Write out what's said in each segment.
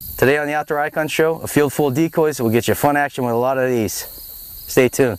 Today on the Outdoor Icon Show, a field full of decoys will get you fun action with a lot of these. Stay tuned.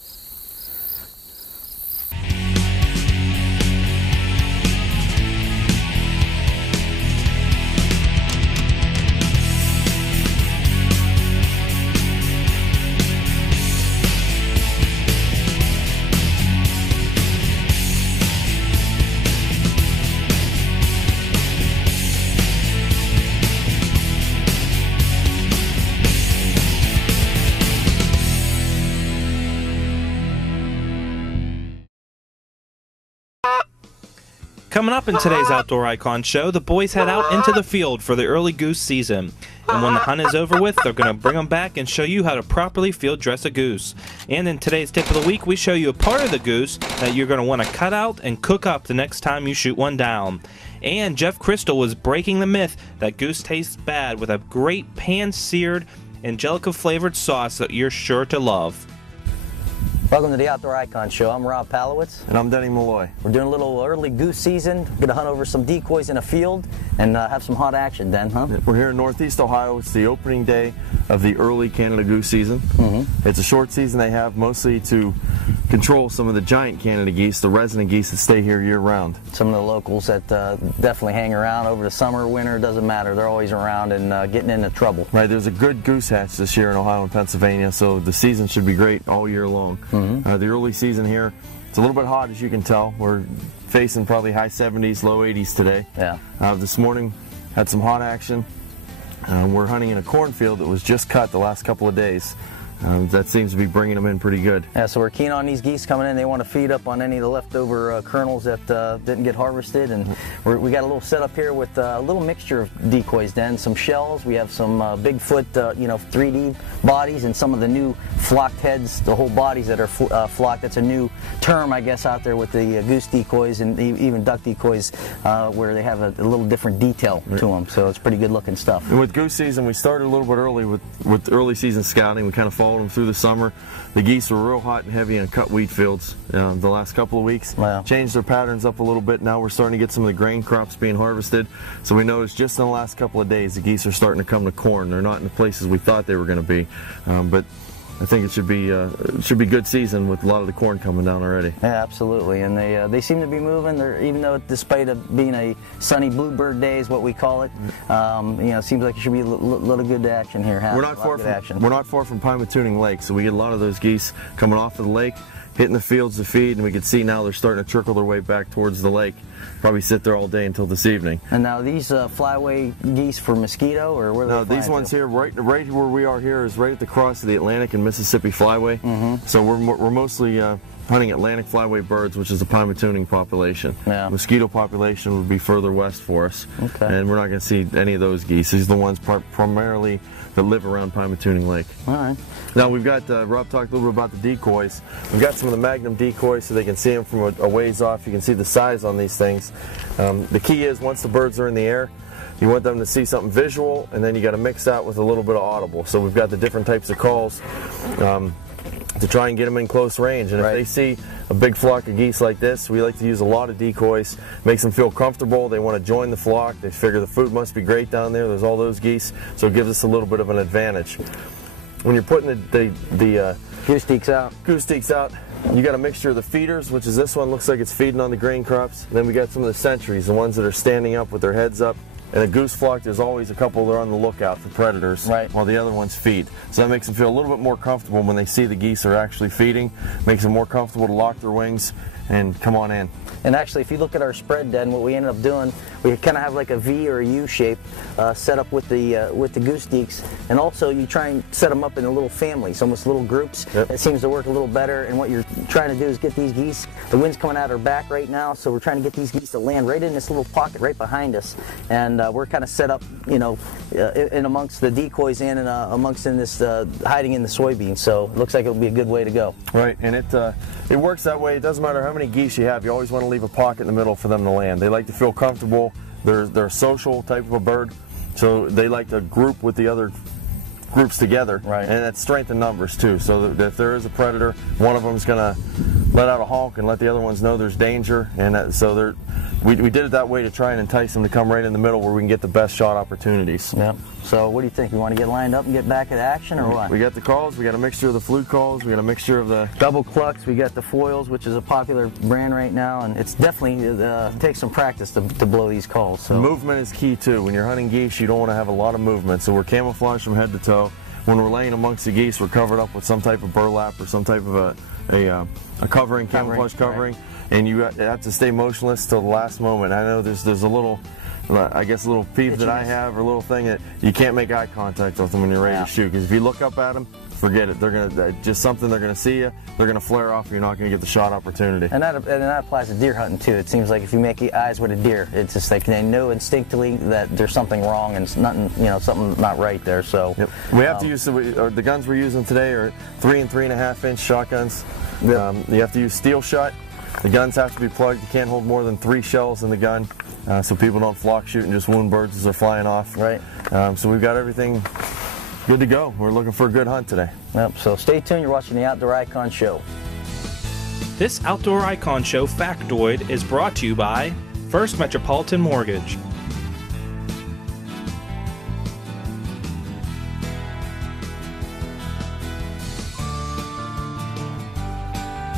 Coming up in today's Outdoor Icon Show, the boys head out into the field for the early goose season. And when the hunt is over with, they're going to bring them back and show you how to properly field dress a goose. And in today's tip of the week, we show you a part of the goose that you're going to want to cut out and cook up the next time you shoot one down. And Jeff Crystal was breaking the myth that goose tastes bad with a great pan-seared, Angelica-flavored sauce that you're sure to love. Welcome to the Outdoor Icon Show. I'm Rob Palowitz. And I'm Denny Malloy. We're doing a little early goose season. We're going to hunt over some decoys in a field and have some hot action, Den, huh? We're here in Northeast Ohio. It's the opening day of the early Canada goose season. It's a short season they have mostly to control some of the giant Canada geese, the resident geese that stay here year-round. Some of the locals that definitely hang around over the summer, winter, doesn't matter. They're always around and getting into trouble. Right, there's a good goose hatch this year in Ohio and Pennsylvania, so the season should be great all year long. The early season here, it's a little bit hot as you can tell. We're facing probably high 70s, low 80s today. Yeah. This morning had some hot action. We're hunting in a cornfield that was just cut the last couple of days. That seems to be bringing them in pretty good. Yeah, so we're keen on these geese coming in. They want to feed up on any of the leftover kernels that didn't get harvested, and we got a little setup here with a little mixture of decoys. Then some shells. We have some Bigfoot, 3D bodies, and some of the new flocked heads, the whole bodies that are flocked. That's a new term, I guess, out there with the goose decoys and even duck decoys, where they have a little different detail to them. So it's pretty good looking stuff. And with goose season, we started a little bit early with early season scouting. We kind of followed them through the summer. The geese were real hot and heavy in cut wheat fields the last couple of weeks. Wow. Changed their patterns up a little bit. Now we're starting to get some of the grain crops being harvested. So we noticed just in the last couple of days the geese are starting to come to corn. They're not in the places we thought they were going to be. But I think it should be good season with a lot of the corn coming down already. Yeah, absolutely, and they seem to be moving. Even though, despite it being a sunny bluebird day, is what we call it, it seems like it should be a little good action here. We're not far from Pymatuning Lake, so we get a lot of those geese coming off of the lake, hitting the fields to feed, and we can see now they're starting to trickle their way back towards the lake. Probably sit there all day until this evening. And now these flyway geese for mosquito, or where? No, these ones here, right where we are here, is right at the cross of the Atlantic and Mississippi flyway. So we're mostly hunting Atlantic flyway birds, which is the Pymatuning population. Yeah. Mosquito population would be further west for us. Okay. And we're not going to see any of those geese. These are the ones primarily that live around Pymatuning Lake. All right. Now we've got, Rob talked a little bit about the decoys. We've got some of the Magnum decoys so they can see them from a ways off. You can see the size on these things. The key is once the birds are in the air, you want them to see something visual, and then you got to mix that with a little bit of audible. So we've got the different types of calls to try and get them in close range. And if they see a big flock of geese like this, we like to use a lot of decoys. Makes them feel comfortable. They want to join the flock. They figure the food must be great down there. There's all those geese, so it gives us a little bit of an advantage. When you're putting the goose teaks out, you got a mixture of the feeders, which is this one, looks like it's feeding on the grain crops. Then we got some of the sentries, the ones that are standing up with their heads up. In a goose flock, there's always a couple that are on the lookout for predators, while the other ones feed. So that makes them feel a little bit more comfortable when they see the geese are actually feeding. Makes them more comfortable to lock their wings and come on in. And actually, if you look at our spread, Den, what we ended up doing, we kind of have like a V or a U shape set up with the goose deeks, and also you try and set them up in a little families, almost little groups. It seems to work a little better. And what you're trying to do is get these geese. The wind's coming out our back right now, so we're trying to get these geese to land right in this little pocket right behind us, and we're kind of set up, in amongst the decoys and amongst in this hiding in the soybeans. So it looks like it'll be a good way to go. Right, and it works that way. It doesn't matter how many geese you have. You always want to leave a pocket in the middle for them to land. They like to feel comfortable. They're a social type of a bird, so they like to group with the other groups together. Right. And that's strength in numbers too. So that if there is a predator, one of them is going to let out a honk and let the other ones know there's danger. And so we did it that way to try and entice them to come right in the middle where we can get the best shot opportunities. Yep. So what do you think? You want to get lined up and get back at action, or what? We got the calls. We got a mixture of the flute calls. We got a mixture of the double clucks. We got the foils, which is a popular brand right now, and it's definitely takes some practice to blow these calls. So movement is key too. When you're hunting geese, you don't want to have a lot of movement. So we're camouflaged from head to toe. When we're laying amongst the geese, we're covered up with some type of burlap or some type of a covering, camouflage covering, right. And you have to stay motionless till the last moment. I know there's a little, I guess, a little peeve that I have, or a little thing that you can't make eye contact with them when you're ready to shoot. Because if you look up at them, forget it. They're gonna just something. They're gonna see you. They're gonna flare off. You're not gonna get the shot opportunity. And that applies to deer hunting too. It seems like if you make eyes with a deer, it's just like they know instinctively that there's something wrong and nothing, something not right there. So yep. We have to use the guns we're using today are 3 and 3.5 inch shotguns. Yep. You have to use steel shut. The guns have to be plugged. You can't hold more than 3 shells in the gun, so people don't flock shoot and just wound birds as they're flying off. Right. So we've got everything good to go. We're looking for a good hunt today. Yep. So stay tuned. You're watching the Outdoor Icon Show. This Outdoor Icon Show factoid is brought to you by First Metropolitan Mortgage.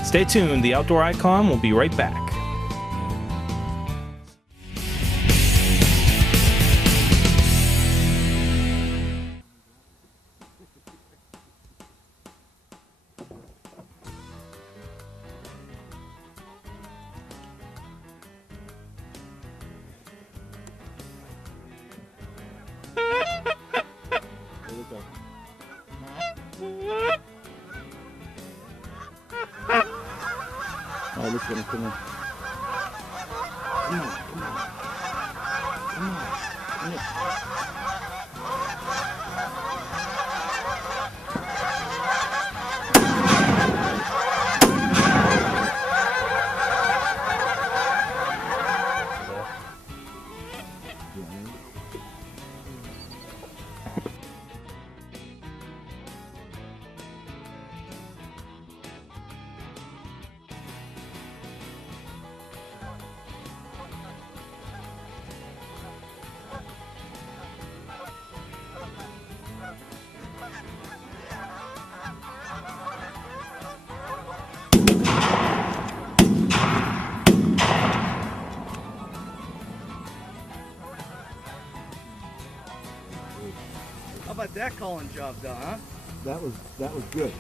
Stay tuned. The Outdoor Icon will be right back. Oh, this is gonna come in. Come on, come on. Come on. Come on. How about that calling job done, huh? That was good.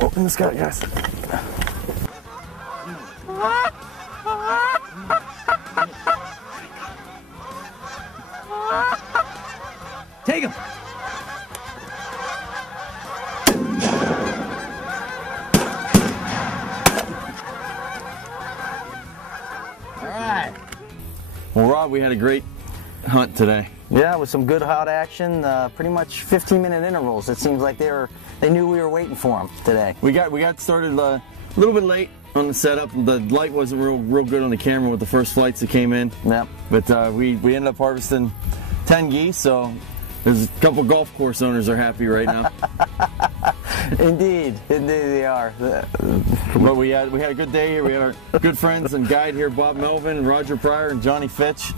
Oh, in the sky, guys. Take him. All right. Well, Rob, we had a great hunt today. Yeah, with some good hot action, pretty much 15-minute intervals. It seems like they knew we were waiting for them today. We got started a little bit late on the setup. The light wasn't real good on the camera with the first flights that came in. Yeah. But we ended up harvesting 10 geese, so there's a couple golf course owners are happy right now. Indeed they are. But we had a good day here. We had our good friends and guide here, Bob Melvin, Roger Pryor, and Johnny Fitch.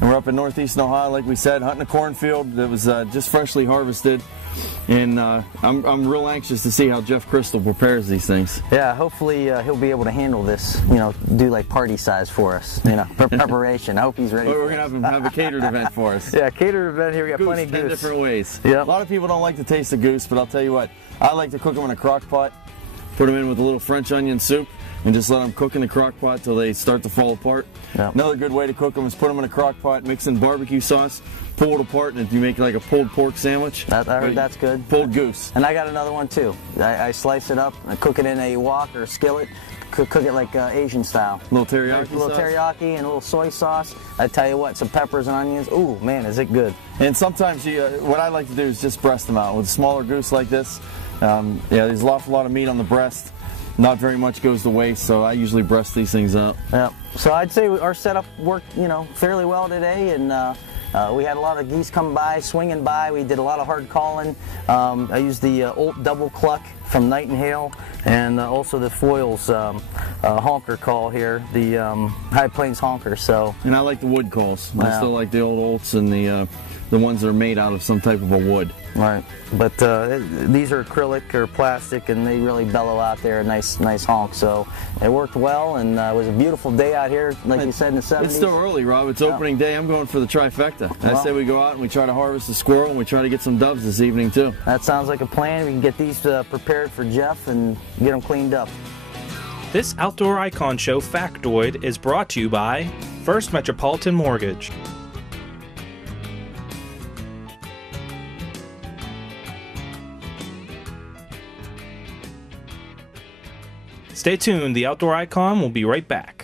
And we're up in northeastern Ohio, like we said, hunting a cornfield that was just freshly harvested. And I'm real anxious to see how Jeff Crystal prepares these things. Yeah, hopefully he'll be able to handle this, do like party size for us, for preparation. I hope he's ready. We're going to have a catered event for us. Yeah, catered event here. We got Goose, plenty of 10 goose. different ways. Yeah. A lot of people don't like the taste of goose, but I'll tell you what, I like to cook them in a crock pot, put them in with a little French onion soup, and just let them cook in the crock pot till they start to fall apart. Yeah. Another good way to cook them is put them in a crock pot, mix in barbecue sauce, pull it apart, and you make like a pulled pork sandwich. I heard that's good. Pulled goose. And I got another one too. I slice it up, I cook it in a wok or skillet, cook it like Asian style. Little teriyaki A little sauce. teriyaki and a little soy sauce. I tell you what, some peppers and onions. Ooh, man, is it good. And sometimes what I like to do is just breast them out. With a smaller goose like this, there's an awful lot of meat on the breast. Not very much goes to waste, so I usually breast these things up. Yeah. So I'd say our setup worked, fairly well today, and we had a lot of geese come by, swinging by. We did a lot of hard calling. I used the Old Double Cluck from Nightingale, and also the Foils honker call here, the High Plains honker. So. And I like the wood calls. I Yeah. still like the old Olds and the ones that are made out of some type of a wood. Right, but these are acrylic or plastic, and they really bellow out there a nice honk. So it worked well, and it was a beautiful day out here, like you said, in the 70s. It's still early, Rob. It's opening day. I'm going for the trifecta. I say we go out and we try to harvest a squirrel, and we try to get some doves this evening too. That sounds like a plan. We can get these prepared for Jeff and get them cleaned up. This Outdoor Icon Show factoid is brought to you by First Metropolitan Mortgage. Stay tuned, the Outdoor Icon will be right back.